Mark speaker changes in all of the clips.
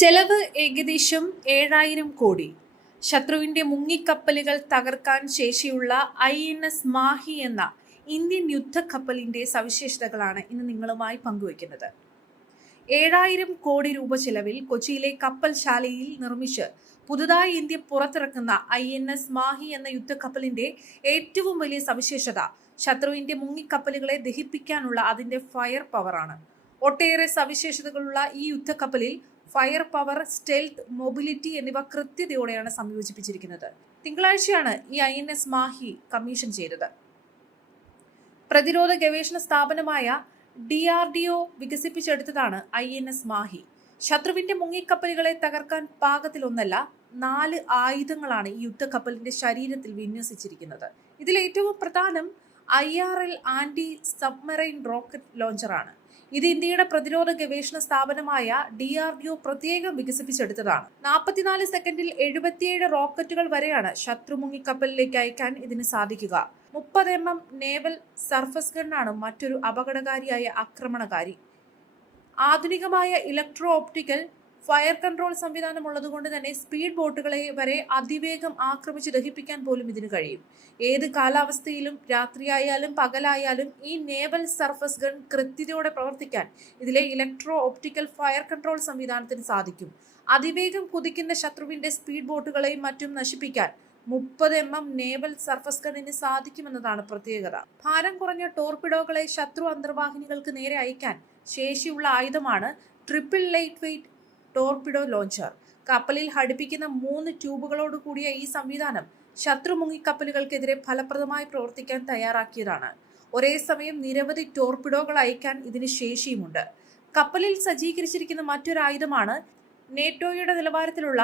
Speaker 1: ചെലവ് ഏകദേശം ഏഴായിരം കോടി. ശത്രുവിന്റെ മുങ്ങിക്കപ്പലുകൾ തകർക്കാൻ ശേഷിയുള്ള ഐ എൻ എസ് മാഹി എന്ന ഇന്ത്യൻ യുദ്ധക്കപ്പലിന്റെ സവിശേഷതകളാണ് ഇന്ന് നിങ്ങളുമായി പങ്കുവയ്ക്കുന്നത്. ഏഴായിരം കോടി രൂപ ചെലവിൽ കൊച്ചിയിലെ കപ്പൽശാലയിൽ നിർമ്മിച്ച് പുതുതായി ഇന്ത്യ പുറത്തിറക്കുന്ന ഐ എൻ എസ് മാഹി എന്ന യുദ്ധക്കപ്പലിന്റെ ഏറ്റവും വലിയ സവിശേഷത ശത്രുവിന്റെ മുങ്ങിക്കപ്പലുകളെ ദഹിപ്പിക്കാനുള്ള അതിന്റെ ഫയർ പവറാണ്. ഒട്ടേറെ സവിശേഷതകളുള്ള ഈ യുദ്ധക്കപ്പലിൽ ഫയർ പവർ സ്റ്റെൽത്ത് മൊബിലിറ്റി എന്നിവ കൃത്യതയോടെയാണ് സംയോജിപ്പിച്ചിരിക്കുന്നത്. തിങ്കളാഴ്ചയാണ് ഈ I N S Mahi commission ചെയ്തത്. പ്രതിരോധ ഗവേഷണ സ്ഥാപനമായ ഡി ആർ ഡി ഒ വികസിപ്പിച്ചെടുത്തതാണ് ഐ എൻ എസ് മാഹി. ശത്രുവിന്റെ മുങ്ങിക്കപ്പലുകളെ തകർക്കാൻ പാകത്തിലൊന്നല്ല നാല് ആയുധങ്ങളാണ് ഈ യുദ്ധക്കപ്പലിന്റെ ശരീരത്തിൽ വിന്യസിച്ചിരിക്കുന്നത്. ഇതിൽ ഏറ്റവും പ്രധാനം I R L anti submarine rocket ലോഞ്ചറാണ്. ഇത് ഇന്ത്യയുടെ പ്രതിരോധ ഗവേഷണ സ്ഥാപനമായ ഡി ആർ ഡി ഒ പ്രത്യേകം വികസിപ്പിച്ചെടുത്തതാണ്. നാൽപ്പത്തിനാല് സെക്കൻഡിൽ എഴുപത്തിയേഴ് റോക്കറ്റുകൾ വരെയാണ് ശത്രു മുങ്ങിക്കപ്പലിലേക്ക് അയക്കാൻ ഇതിന് സാധിക്കുക. മുപ്പത് എം എം നേവൽ സർഫസ് ഗണ്ണാണ് മറ്റൊരു അപകടകാരിയായ ആക്രമണകാരി. ആധുനികമായ ഇലക്ട്രോ ഓപ്റ്റിക്കൽ ഫയർ കൺട്രോൾ സംവിധാനം ഉള്ളതുകൊണ്ട് തന്നെ സ്പീഡ് ബോട്ടുകളെ വരെ അതിവേഗം ആക്രമിച്ച് ദഹിപ്പിക്കാൻ പോലും ഇതിന് കഴിയും. ഏത് കാലാവസ്ഥയിലും രാത്രിയായാലും പകലായാലും ഈ നേവൽ സർഫസ് ഗൺ കൃത്യതയോടെ പ്രവർത്തിക്കാൻ ഇതിലെ ഇലക്ട്രോ ഓപ്റ്റിക്കൽ ഫയർ കൺട്രോൾ സംവിധാനത്തിന് സാധിക്കും. അതിവേഗം കുതിക്കുന്ന ശത്രുവിന്റെ സ്പീഡ് ബോട്ടുകളെയും മറ്റും നശിപ്പിക്കാൻ മുപ്പത് എം എം നേവൽ സർഫസ് ഗണ്ണിന് സാധിക്കുമെന്നതാണ് പ്രത്യേകത. ഭാരം കുറഞ്ഞ ടോർപിഡോകളെ ശത്രു അന്തർവാഹിനികൾക്ക് നേരെ അയക്കാൻ ശേഷിയുള്ള ആയുധമാണ് triple light weight torpedo launcher. കപ്പലിൽ ഘടിപ്പിക്കുന്ന മൂന്ന് ട്യൂബുകളോട് കൂടിയ ഈ സംവിധാനം ശത്രു മുങ്ങിക്കപ്പലുകൾക്കെതിരെ ഫലപ്രദമായി പ്രവർത്തിക്കാൻ തയ്യാറാക്കിയതാണ്. ഒരേ സമയം നിരവധി ടോർപിഡോകൾ അയക്കാൻ ഇതിന് ശേഷിയുമുണ്ട്. കപ്പലിൽ സജ്ജീകരിച്ചിരിക്കുന്ന മറ്റൊരു ആയുധമാണ് നേറ്റോയുടെ നിലവാരത്തിലുള്ള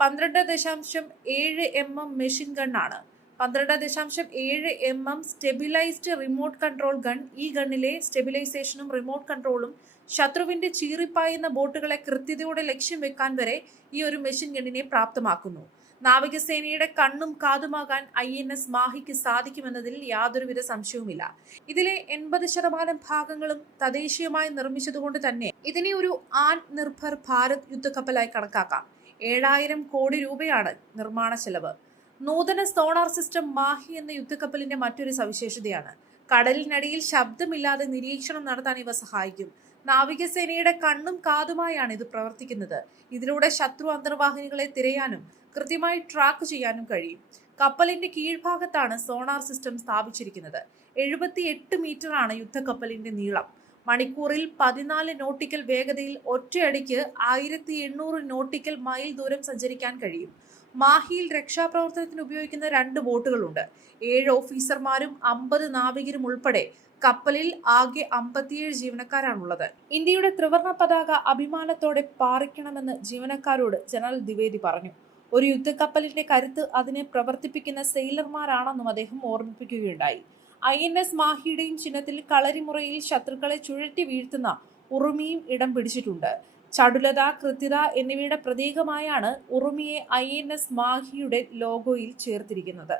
Speaker 1: പന്ത്രണ്ട് ദശാംശം ഏഴ് എം എം മെഷീൻ ഗണ്ണാണ്. പന്ത്രണ്ട് ദശാംശം ഏഴ് M M stabilised remote control gun. ഈ ഗണ്ണിലെ സ്റ്റെബിലൈസേഷനും റിമോട്ട് കൺട്രോളും ശത്രുവിന്റെ ചീറിപ്പായുന്ന ബോട്ടുകളെ കൃത്യതയോടെ ലക്ഷ്യം വെക്കാൻ വരെ ഈ ഒരു മെഷീൻ ഗണ്ണിനെ പ്രാപ്തമാക്കുന്നു. നാവികസേനയുടെ കണ്ണും കാതുമാകാൻ ഐ എൻ എസ് മാഹിക്ക് സാധിക്കുമെന്നതിൽ യാതൊരുവിധ സംശയവുമില്ല. ഇതിലെ എൺപത് ശതമാനം ഭാഗങ്ങളും തദ്ദേശീയമായി നിർമ്മിച്ചതുകൊണ്ട് തന്നെ ഇതിനെ ഒരു ആൻ നിർഭർ ഭാരത് യുദ്ധക്കപ്പലായി കണക്കാക്കാം. ഏഴായിരം കോടി രൂപയാണ് നിർമ്മാണ ചെലവ് നൂതന സോണാർ സിസ്റ്റം മാഹി എന്ന യുദ്ധക്കപ്പലിന്റെ മറ്റൊരു സവിശേഷതയാണ്. കടലിനടിയിൽ ശബ്ദമില്ലാതെ നിരീക്ഷണം നടത്താൻ ഇവ സഹായിക്കും. നാവികസേനയുടെ കണ്ണും കാതുമായാണ് ഇത് പ്രവർത്തിക്കുന്നത്. ഇതിലൂടെ ശത്രു അന്തർവാഹിനികളെ തിരയാനും കൃത്യമായി ട്രാക്ക് ചെയ്യാനും കഴിയും. കപ്പലിന്റെ കീഴ്ഭാഗത്താണ് സോണാർ സിസ്റ്റം സ്ഥാപിച്ചിരിക്കുന്നത്. എഴുപത്തി എട്ട് മീറ്ററാണ് യുദ്ധക്കപ്പലിന്റെ നീളം. മണിക്കൂറിൽ പതിനാല് നോട്ടിക്കൽ വേഗതയിൽ ഒറ്റയടിക്ക് ആയിരത്തി എണ്ണൂറ് നോട്ടിക്കൽ മൈൽ ദൂരം സഞ്ചരിക്കാൻ കഴിയും. മാഹിയിൽ രക്ഷാപ്രവർത്തനത്തിന് ഉപയോഗിക്കുന്ന രണ്ട് ബോട്ടുകളുണ്ട്. ഏഴ് ഓഫീസർമാരും അമ്പത് നാവികരും ഉൾപ്പെടെ കപ്പലിൽ ആകെ അമ്പത്തിയേഴ് ജീവനക്കാരാണുള്ളത്. ഇന്ത്യയുടെ ത്രിവർണ പതാക അഭിമാനത്തോടെ പാറിക്കണമെന്ന് ജീവനക്കാരോട് ജനറൽ ദ്വിവേദി പറഞ്ഞു. ഒരു യുദ്ധക്കപ്പലിന്റെ കരുത്ത് അതിനെ പ്രവർത്തിപ്പിക്കുന്ന സെയിലർമാരാണെന്നും അദ്ദേഹം ഓർമ്മിപ്പിക്കുകയുണ്ടായി. ഐ എൻ എസ് മാഹിയുടെയും ചിഹ്നത്തിൽ കളരിമുറയിൽ ശത്രുക്കളെ ചുഴറ്റി വീഴ്ത്തുന്ന ഉറുമിയും ഇടം പിടിച്ചിട്ടുണ്ട്. ചടുലത കൃത്യത എന്നിവയുടെ പ്രതീകമായാണ് ഉറുമിയെ ഐ എൻ എസ് മാഹിയുടെ ലോഗോയിൽ ചേർത്തിരിക്കുന്നത്.